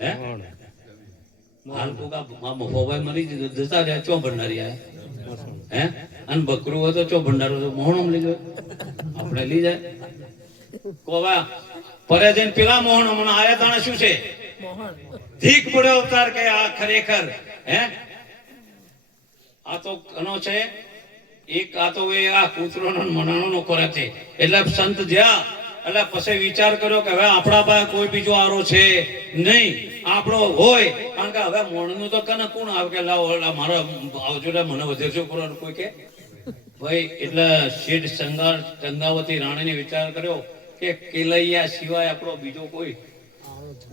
હે હાલ કોકા મોબાઈલ મરી જતા રહ્યા ચો ભંડારી આયા હે અને બકરું હોય તો ચો ભંડારો તો મોહણમ લઈ જાય આપણે લઈ જાય. કોવા પરે જઈને પેલા મોહણ હમણાં આયા તાણે શું છે ધીક પડ્યો અવતાર કે આ ખરેખર હે આ તો ઘણો છે એક આ તો એ આ કૂતરોનો મનાણોનો ખોરાક છે. એટલે સંત જ્યાં એટલે પછી વિચાર કર્યો કે હવે આપણા પાસે કોઈ બીજો આરો છે નહીં, આપણો હોય. કારણ કે હવે મોણનું તો કને કોણ આવે કે લાવો મારા આવજો મને વધેરજો કરવાનું કોઈ કે ભાઈ. એટલે શેઠ ચંગાવતી રાણીને વિચાર કર્યો કે કેલૈયા સિવાય આપણો બીજો કોઈ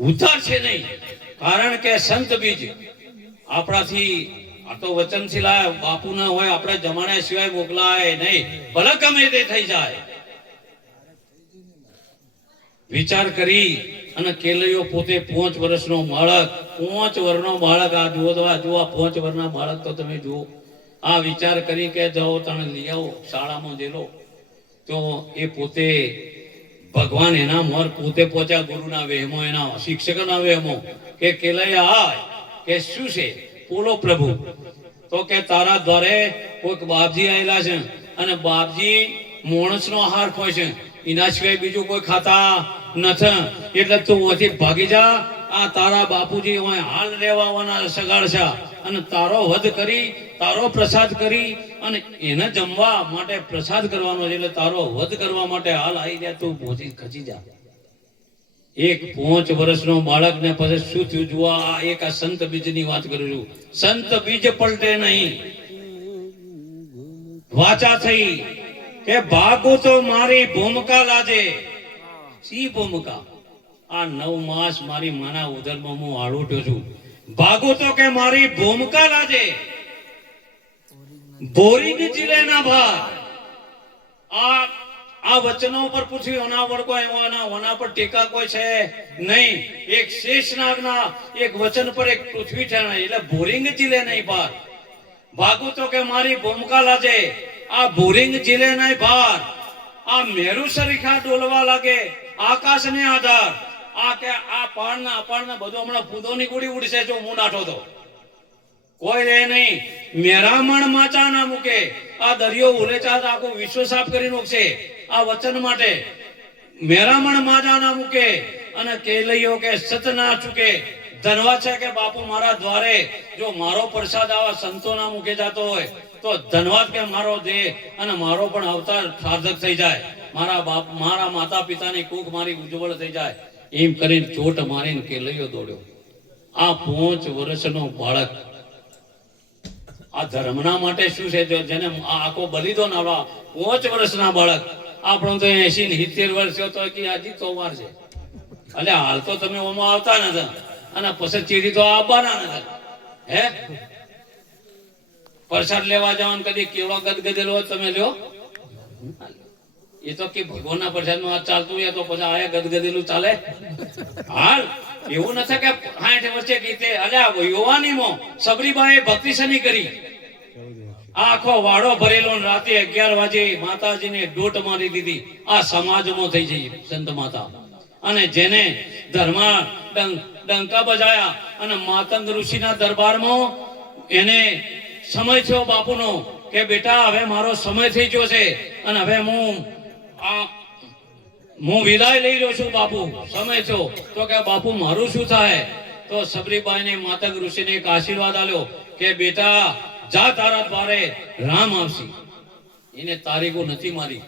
ઉતાર છે નહીં. કારણ કે સંત બીજ આપણાથી આ તો વચન થી લાય બાપુ ના હોય આપણે જમાના સિવાય મોકલાય નહીં, ભલે ગમે તે થઈ જાય. વિચાર કરી અને કેલૈયો પોતે 5 વર્ષનો બાળક, 5 વર્ષનો બાળક, આ જુઓ તો આ જુઓ 5 વર્ષના બાળક તો તમે જુઓ. આ વિચાર કરી કે જાઓ તને લઈ આવો શાળામાં જેલો. તો એ પોતે ભગવાન એના મોર પોતે પહોંચ્યા ગુરુના વેહમો, એના શિક્ષકના વેહમો કે કેલૈયા આય કે શું છે બોલો પ્રભુ. તો કે તારા દ્વારે કોઈક બાપજી આવેલા છે અને બાપજી માણસનો આહાર ખોય છે, એના સિવાય બીજું કોઈ ખાતા નથી. એટલે તું અહીંથી ભાગી જા. આ તારા બાપુજી હાલ રહેવાના સગાડશે અને તારો વધ કરી તારો પ્રસાદ કરી અને એને જમવા માટે પ્રસાદ કરવાનો છે. એટલે તારો વધ કરવા માટે હાલ આવી જાય, તું પહોંચી ખચી જા. એક 5 વર્ષનો બાળક ને પછી શું થયું જોવા. આ એક આ સંત બીજની વાત કરું છું. સંત બીજ પલટે નહીં, વાચા થઈ કે ભાગો તો મારી ભૂમિકા લાજે. સી ભૂમિકા? આ 9 માસ મારી માના ઉદરમાં હું આળોટ્યો છું. ભાગો તો કે મારી ભૂમિકા લાજે. બોરિંગ જિલ્લાના ભાગ આ વચનો પર પૂછ્યું ઓના પર કોઈ ઓના પર ટીકા કોઈ છે નહીં. એક શેષનાગના એક વચન પર એક પૃથ્વી છે એટલે બોરિંગ જિલ્લે નહીં ભાર. ભાગો તો કે મારી ભૂમિકા લાજે. આ બોરિંગ જિલ્લે નહીં ભાર. આ મેરુ સરીખા ડોલવા લાગે આકાશને આધાર. આ કે આ પાણના બધું હમણાં ફૂદોની ગુડી ઉડશે જો હું નાઠો તો કોઈ રે નહીં. મેરામણ માચા ના મૂકે. આ દરિયો ઉલેચા આખું વિશ્વ સાફ કરી નાખશે આ વચન માટે. મેરામણ માજા ના મૂકે અને કેલૈયો કે સત ના ચૂકે. ધનવા છે કે બાપુ મારા દ્વારે જો મારો પ્રસાદ આવા સંતો ના મૂકે જતો હોય તો ધનવાદ કે મારો દેહ અને મારો પણ અવતાર સાર્થક થઈ જાય, મારા બાપ મારા માતા પિતાની કુખ મારી ઉજ્જવળ થઈ જાય. એમ કરીને ચોટ મારીને કેલૈયો દોડ્યો. આ 5 વર્ષનો બાળક આ ધર્મના માટે શું છે? જેને આખો બલિદાન આવા 5 વર્ષના બાળક. આપણો તો 80 ને 70 વર્ષ તો હજી તો વાર છે. એટલે હાલ તો તમે ઓમાં આવતા નથી અને પછી ચીડી તો આવવાના નથી. હે પ્રસાદ લેવા જવાનું કદી કેવડો ગદગદેલો હોય તમે લ્યો. એ તો કે ભગવાનના પ્રસાદમાં ચાલતું હોય તો પછી આયા ગદગદેલું ચાલે. હાલ એવું નથી કે 60 વર્ષે ગીતે અલ્યા યુવાનીમાં સબરીબાએ ભક્તિ શની કરી. આખો વાડો ભરેલો રાતે 11 વાગે માતાજીને ડોટ મારી દીધી. આ સમાજમાં થઈ જઈ સંત માતા. અને જેને ધર્મા ડંકા બજાયા અને માતંગ ઋષિના દરબારમાં એને સમય થયો બાપુનો કે બેટા હવે મારો સમય થઈ ગયો છે અને હવે હું વિદાય લઈ રહ્યો છું બાપુ, સમય થયો. તો કે બાપુ મારું શું થાય? તો સબરીબાઈને માતંગ ઋષિને એક આશીર્વાદ આલ્યો કે બેટા જા, તારા દ્વારે રામ આવશે. એને તારીખો નથી મારી.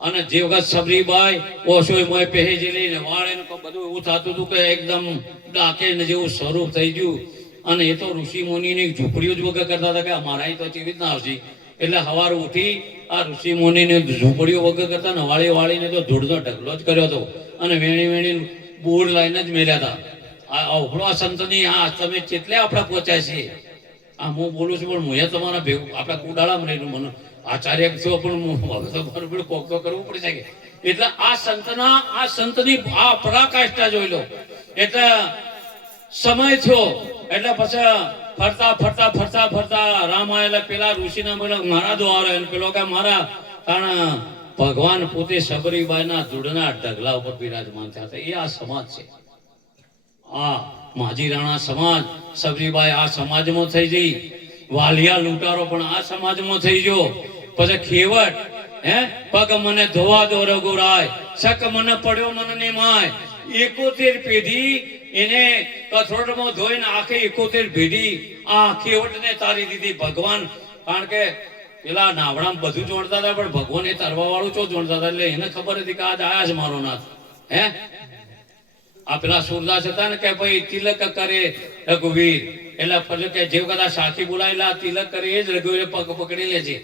અને જે વખત સબરીબાઈ ઓશોય મોય પહેજી લઈને વાળે બધું એવું થતું હતું કે એકદમ ડાકે જેવું સ્વરૂપ થઈ ગયું. અને એ તો ઋષિ મુનિની ઝૂંપડીઓ જ વગર કરતા હતા કે અમારા તો કેવી રીતના આવશે. એટલે સવારે ઉઠી આ ઋષિ મુનિની ઝૂંપડીઓ વગર કરતા ને વાળીને તો ધૂળનો ઢગલો જ કર્યો હતો અને વેણી બૂર લાઈને જ મેલ્યા હતા. આ અવળો સંતની આ તમે કેટલે આપણા પહોંચ્યા છીએ. આ હું બોલું છું પણ હું તમારા ભેગું આપણા કુડાળામાં રહીને મને આચાર્ય છો પણ હવે તો મારું કોક તો કરવું પડશે કે. એટલે આ સંતની આ પરાકાષ્ઠા જોઈ લો. એટલે સમય થયો એટલે પછી ફરતા રામ આયેલા પેલા ઋષિના બોલા મારા દ્વારે પેલો કે મારા કારણ ભગવાન પોતે સબરીબાઈના ધૂળના ઢગલા ઉપર બિરાજમાન થયા હતા. એ આ સમાજ છે. આ માજી રાણા સમાજ, સબરીબાઈ આ સમાજમાં થઈ જઈ. વાલિયા લૂંટારો પણ આ સમાજમાં થઈ ગયો. પછી ખેવટ પગ મને ધોવા દો રઘુરાય, શક મને પડ્યો મને ને માય. 71 પેઢી એને કથરોટમાં ધોઈને આખી 71 પેઢી આ ખેવટને તારી દીધી ભગવાન. કારણ કે પેલા નાવડામાં બધું જોડતા હતા પણ ભગવાન એ તરવા વાળું ચો જોડતા હતા. એટલે એને ખબર હતી કે આજ આયા છે મારો નાથ. આ પેલા સુરદાસ હતા ને કે ભાઈ તિલક કરે રઘુવીર. એટલે પછી કે જે વખત આ સાખી બોલાયેલા તિલક કરે એ જ રઘુવીર પગ પકડી લે છે.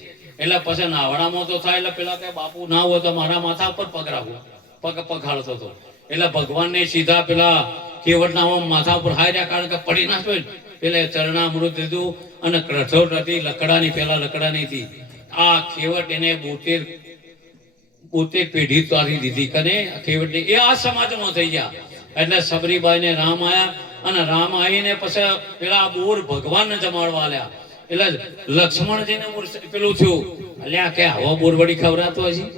એટલે પછી નાવડામાં તો થાય. એટલે પેલા કે બાપુ ના હોય તો મારા માથા ઉપર પગ રાખો, પગ પખાડતો હતો. એટલે ભગવાનને સીધા પેલા કેવટના માથા ઉપર હાર્યા. કારણ કે પડી ના હોય એટલે ચરણામૃત દીધું અને કઠોળ હતી લકડાની, પેલા લકડાની હતી. આ કેવટ એને 72 પેઢી તારી દીધી કને કેવટની. એ આ સમાજમાં થઈ ગયા. એટલે સબરીબાઈને રામ આયા અને રામ આવીને પછી પેલા બોર ભગવાનને જમાડવા આલ્યા. એટલે લક્ષ્મણજીને પેલું થયું અલ્યા કે આવો બોર વળી ખવડાતો હજી.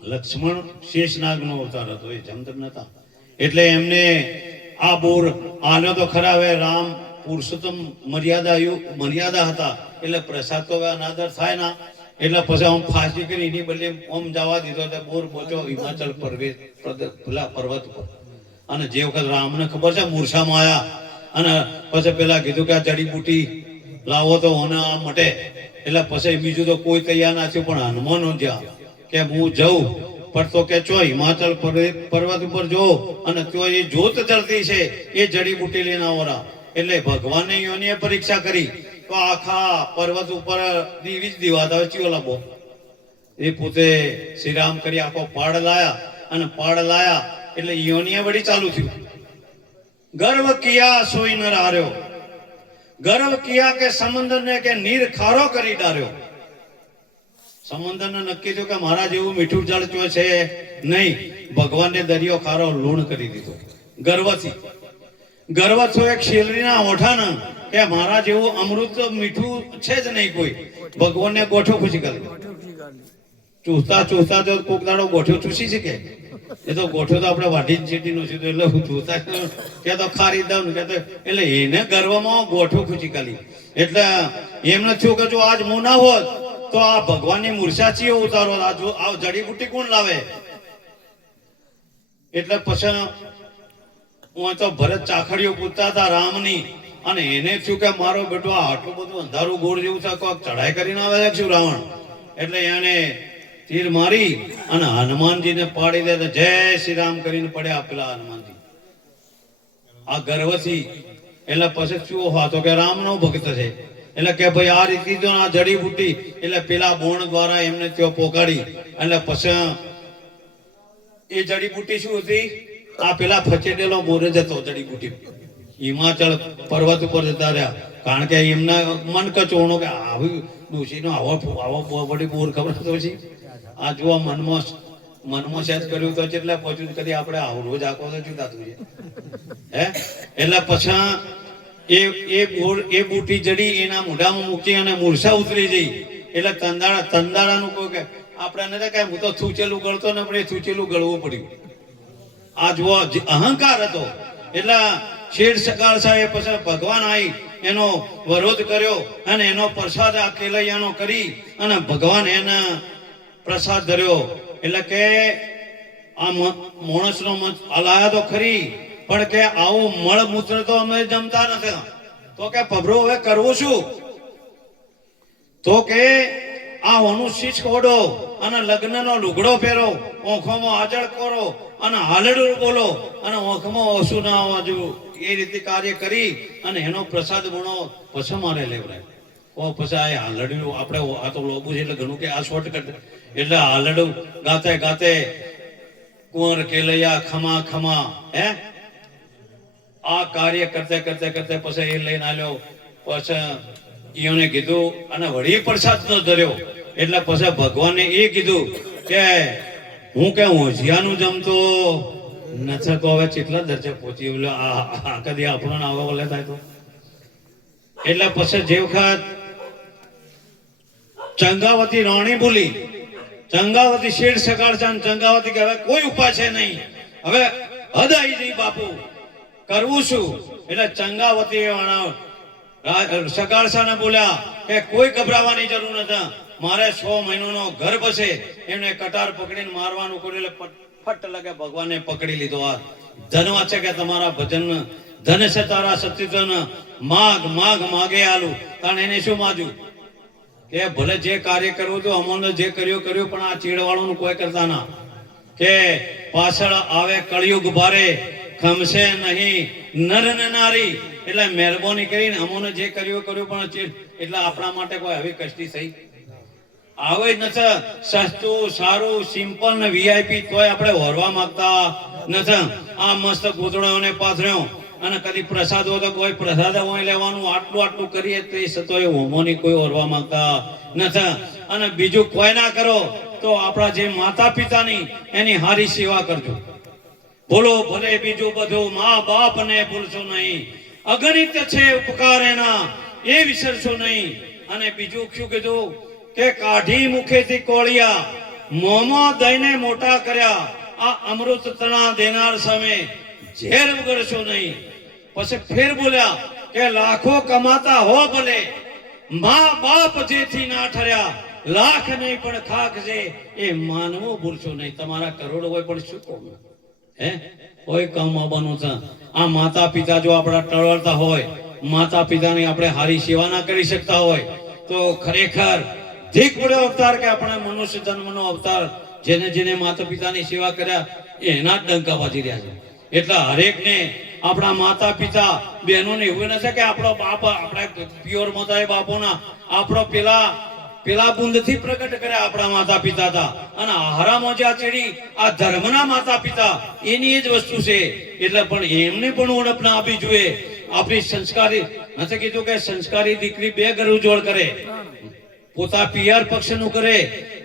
લક્ષ્મણ શેષનાગનો અવતાર હતો, એ જમદમ નતા. એટલે એમને આ બોર આનો તો ખરા. હવે રામ પુરુષોત્તમ મર્યાદા હતા એટલે પ્રસાદ તો હવે અનાદર થાય ના. એટલે પછી આમ ફાંસી કરી એની બદલે આમ જવા દીધો તો બોર પહોંચો હિમાચલ પર્વત ઉપર. અને જે વખત રામને ખબર છે મૂર્છામાં આયા અને પછી પેલા કીધું કે આ જડીબુટી લાવો તો મને આ મટે. એટલે પછી બીજું તો કોઈ તૈયાર ના થયું. પણ હનુમાનો જ્યાં કે હું જઉં પણ તો કે ચો હિમાચલ પર્વત ઉપર જો અને ત્યાં એ જ્યોત જળતી છે એ જડીબુટી લઈને આવરા. એટલે ભગવાને યોની પરીક્ષા કરી તો આખા પર્વત ઉપર દીવી જ દીવાત આવે ચિયો લાવો. એ પોતે શ્રી રામ કરી આખો પાડ લાયા અને પાડ લાયા એટલે યોનિયા વળી ચાલુ થયું. ગર્વ કિયા સોઈ ન હાર્યો, ગર્વ કિયા કે સમંદરને કે નીર ખારો કરી ડાર્યો. સમંદરને નક્કી થયું કે મારા જેવું મીઠું જળ છે નહીં. ભગવાનને દરિયો ખારો લૂણ કરી દીધો ગર્વથી. ગર્વ થયો એક શેલરીના ઓઠાના કે મારા જેવું અમૃત મીઠું છે જ નહીં કોઈ. ભગવાનને ગોઠો ખુશી કરી. ચૂસતા તો કોક દાડો ગોઠો ચૂસી શકે. એ તો ગોઠો તો આપણે વાઢી ચીટી નો છે એટલે હું ચૂસતા કે તો ખારી દઉં કે એટલે એને ગર્વમાં ગોઠો ખુશી કરી. એટલે એમને થયું કે જો આજ હું ના હોત તો આ ભગવાનની મૂર્છા ચીયો ઉતારો. આ જડીબુટી કોણ લાવે? એટલે પછી હું તો ભરત ચાખડીઓ પૂછતા હતા રામની. અને એને થયું કે મારો બેટો આટલું બધું અંધારું ગોળ જેવું છે કોઈક ચઢાઈ કરીને આવે છે શું રાવણ. એટલે એને તીર મારી અને હનુમાનજીને પાડી દે. જય શ્રી રામ કરીને પડ્યા પેલા હનુમાનજી આ ગર્વથી. એટલે પછી શું હતો કે રામનો ભક્ત છે. એટલે કે ભાઈ આ રીતે આ જડીબુટી એટલે પેલા બોણ દ્વારા એમને ત્યાં પોકાડી. એટલે પછી એ જડીબુટી શું હતી? આ પેલા ફચેડેલો મોર જ હતો જડીબુટી. હિમાચલ પર્વત ઉપર જતા રહ્યા. કારણ કે એમના મન કચોણો કે આવી ડોશીનો આવો બધી બોર ખબર હતો. પછી આ જોવા મનમાં સેજ કર્યું તો એટલે પહોંચ્યું કદી આપણે આવું રોજ આખો તો જુદાતું છે. એટલે પછી એ બુટી જડી એના મોઢામાં મૂકી અને મૂર્છા ઉતરી જઈ. એટલે તંદાળાનું કોઈ કે આપણે નથી કઈ હું તો થૂચેલું ગળતો ને આપણે થૂચેલું ગળવું પડ્યું. આ જુઓ અહંકાર હતો. એટલે શેઠ સગાળ સાહેબ પછી ભગવાન આવી એનો વિરોધ કર્યો અને એનો પ્રસાદ આ કેલૈયાનો કરી અને ભગવાન એને પ્રસાદ ધર્યો. એટલે કે આ માણસનો મન હલાયા તો ખરી, પણ કે આવું મળમૂત્ર તો અમે જમતા નથી. તો કે ભભરો હવે કરવું શું? તો કે આ ઓનું શીશ ઓઢો અને લગ્નનો લુગડો પહેરો, ઓંખોમાં આજળ કરો અને હાલડું બોલો અને ઓંખમાં ઓછું ના આવવા જેવું એ રીતે કાર્ય કરી અને એનો પ્રસાદ ગણો પછી મારે લેવરાય. ઓ પછી આ હાલડું આપણે આ તો લોબુ છે એટલે ઘણું કે આ શોર્ટકટ એટલે હાલડું ગાતે ગાતે કુંવર કેલૈયા ખમા ખમા હે આ કાર્ય કરતે કરતે કરતે પછી એ લઈને આવ્યો. પછી એને કીધું અને વળી પ્રસાદ ન ધર્યો એટલે પછી ભગવાને એ કીધું કે હું કે હોશિયાનું જમતો નથી તો હવે કેટલા દરજે પહોંચી બોલો આ કદી આપણને આવા બોલે થાય તો. એટલે પછી જે વખત ચંગાવતી રાણી બોલી, ચંગાવતી શેઠ સગાડશે, ચંગાવતી કે હવે કોઈ ઉપાય છે નહીં, હવે હદ આવી જઈ બાપુ, કરવું શું? એટલે ચંગાવતી સગાડસાને બોલ્યા કે કોઈ ગભરાવાની જરૂર નથી, મારે 100 મહિનાનો ગર્ભ છે, એમને કટાર પકડીને મારવાનું કર્યું એટલે ફટ લગે ભગવાને પકડી લીધો. આ ધનવા છે કે તમારા ભજન ધન છે તારા સતીધન, માગ માગ માગે આલું. કારણ એને શું માગ્યું કે ભલે જે કાર્ય કરવું હતું અમને જે કર્યું પણ આ ચીડવાળું કોઈ કરતા ના, કે પાછળ આવે કળિયુગ ભારે ખમશે નહીં નર ને નારી. એટલે મહેરબાની કરીને અમને જે કર્યું પણ એટલે આપણા માટે કોઈ આવી કષ્ટી થઈ આવે જ નથી. સસ્તું સારું સિમ્પલ ને વીઆઈપી તોય આપણે વરવા માંગતા નથી. આ મસ્ત ગોતળોને પાથર્યો અને કદી પ્રસાદ હોય તો કોઈ પ્રસાદ હોય લેવાનું, આટલું કરીએ તો એ સતોય હોમોની કોઈ વરવા માંગતા નથી. અને બીજું કોઈ ના કરો તો આપણા જે માતા પિતાની એની હારી સેવા કરજો. બોલો ભલે બીજું બધું મા બાપ ને ભૂલશો નહીં, અગણિત છે ઉપકાર એના એ વિસરશો નહીં. અને બીજું શું કીધું કે કાઢી મુખેથી કોળિયા મોંમાં દઈને મોટા કર્યા, આ અમૃત તણા દેનાર સામે ઝેર ઉગડશો નહીં. પછી ફેર બોલ્યા કે લાખો કમાતા હો ભલે, મા બાપ જેથી ના ઠર્યા, લાખ નહીં પણ ખાખ છે એ માનવું ભૂલશો નહીં. તમારા કરોડ હોય પણ શું કહું હે કોઈ કામ આવવાનું છે. આ માતા પિતા જો આપણા ટળવળતા હોય, માતા પિતાની આપણે હારી સેવા ના કરી શકતા હોય તો ખરેખર ધીક પડ્યો અવતાર કે આપણા મનુષ્ય જન્મનો અવતાર જેને જેને માતા પિતાની સેવા કર્યા એના જ ડંકા વાજી રહ્યા છે. એટલે હરેકને આપણા માતા પિતા બહેનોને એવું નથી કે આપણો બાપ આપણે પ્યોર માતા બાપોના આપણો પેલા બુંદથી પ્રગટ કર્યા આપણા માતા પિતા હતા. અને હારા મોજા ચડી આ ધર્મના માતા પિતા એની જ વસ્તુ છે. એટલે પણ એમને પણ ઓળખ આપવી જોઈએ. આપણી સંસ્કારી નથી કીધું કે સંસ્કારી દીકરી 2 ઘર ઉજ્જવળ કરે, પોતા પિયર પક્ષનું કરે,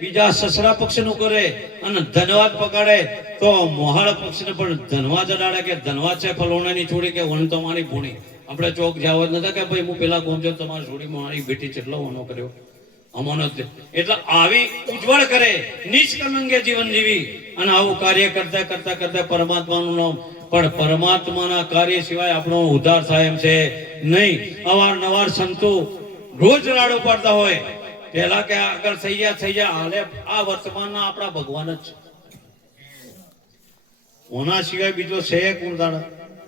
બીજા સસરા પક્ષનું કરે, અને ધનવાદ પકડે તો મોહાળ પક્ષને પણ ધનવાદ અડાડે કે ધનવાદ છે ફલોણાની છોડી કે વણ તમારી ભૂણી. આપણે ચોક જાવ જ નતા કે ભાઈ હું પેલા ગોમજો તમારી છોડી મારી બેટી કેટલો વનો કર્યો અમોનો. એટલે આવી ઉજ્જવળ કરે, નિષ્કલંકે જીવન જીવી અને આવું કાર્ય કરતા કરતા કરતા પરમાત્માનું નામ, પણ પરમાત્માના કાર્ય સિવાય આપણો ઉદ્ધાર થાય એમ છે નહીં. અવારનવાર સંતો રોજ રાડો પાડતા હોય, પેલા કે આગળ થઈ ગયા હાલે આ વર્તમાનના આપણા ભગવાન જ છે. ઓના સિવાય બીજો છે કોણ દાડા?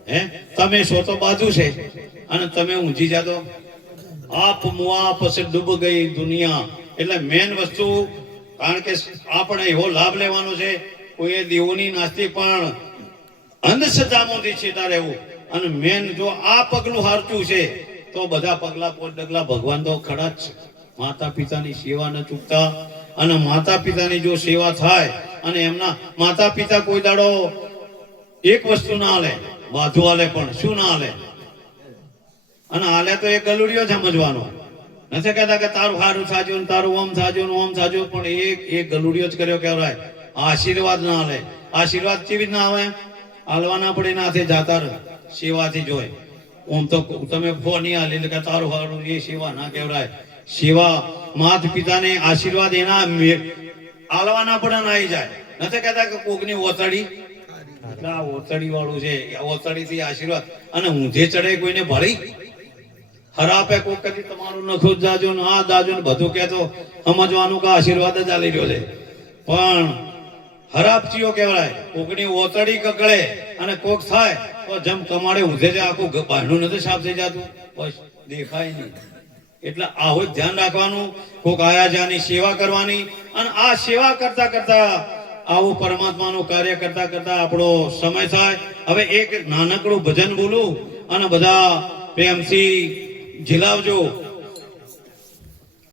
હે તમે સો તો બાજુ છે અને તમે ઊંઘી જાતો આપ મુઆ પછી ડૂબ ગઈ દુનિયા. એટલે મેન વસ્તુ, કારણ કે આપણે એવો લાભ લેવાનો છે, કોઈ દેવોની નાસ્તી પણ અંધશ્રદ્ધામાંથી છેટા રહેવું. અને મેન જો આ પગલું હારતું છે તો બધા પગલા પોત ડગલા ભગવાન તો ખડા જ છે. માતા પિતાની સેવા ન ચૂકતા, અને માતા પિતાની જો સેવા થાય અને એમના માતા પિતા કોઈ દાડો એક વસ્તુ ના હાલે, બાધું હાલે પણ શું ના હાલે, અને હાલે તો એ ગલુડિયો સમજવાનો નથી. કહેતા કે તારું સારું થાજો ને તારું ઓમ થાજો ને ઓમ થાજો, પણ એક ગલુડિયો જ કર્યો કહેવાય. આશીર્વાદ ના હાલે. આશીર્વાદ કેવી ના આવે? હાલવાના પડે ના હાથે જાતા રહે સેવાથી જોય. ઓમ તો તમે ફો નહીં હાલી એટલે કે તારું સારું, એ સેવા ના કહેવાય. સેવા માતા પિતાને આશીર્વાદ એના હાલવાના પડે ના આવી જાય. નથી કહેતા કે કોકની ઓતડી, એટલે આ ઓતડી વાળું છે, ઓતડી થી આશીર્વાદ. અને ઊંધે ચડે કોઈને ભળી હરાપે કોક કદી તમારું નખું જ જાજો ને આ જાજો ને બધું કહેતો સમજવાનું કે આશીર્વાદ જ આલી રહ્યો છે. પણ હરાપચીઓ કહેવાય. કોકની ઓતડી કકળે અને કોક થાય તો જમ કમાડે ઉધે છે આખું બહારનું નથી સાફ થઈ જતું, બસ દેખાય નહીં. એટલે આવું જ ધ્યાન રાખવાનું. કોક આયા જાની સેવા કરવાની અને આ સેવા કરતા કરતા આવું પરમાત્માનું કાર્ય કરતા કરતા આપણો સમય થાય. હવે એક નાનકડું ભજન બોલું અને બધા પ્રેમથી ઝીલાવજો.